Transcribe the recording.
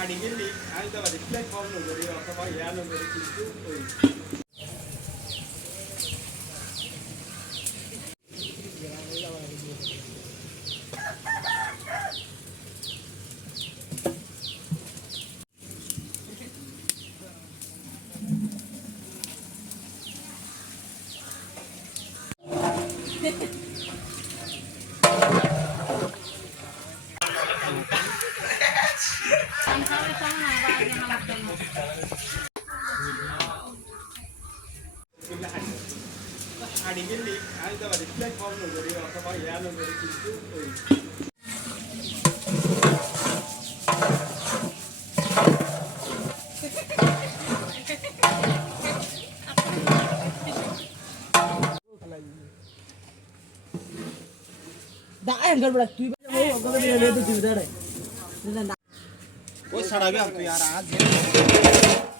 అడిగింది అంటే రిప్లైట్ ఫామ్లో ఒక యానం దొరికిస్తూ పోయింది Thank you. ಅಡಿಗೆಲ್ಲಿ ಆಯ್ತವ ರಿಪ್ಲೈ ಫಾರ್ಮ್ ನೋಡಿರಿ ಅಥವಾ ಯಾರು ನೋಡಿ em gần là tùy bây giờ वो सड़ा भी हमको यार आज।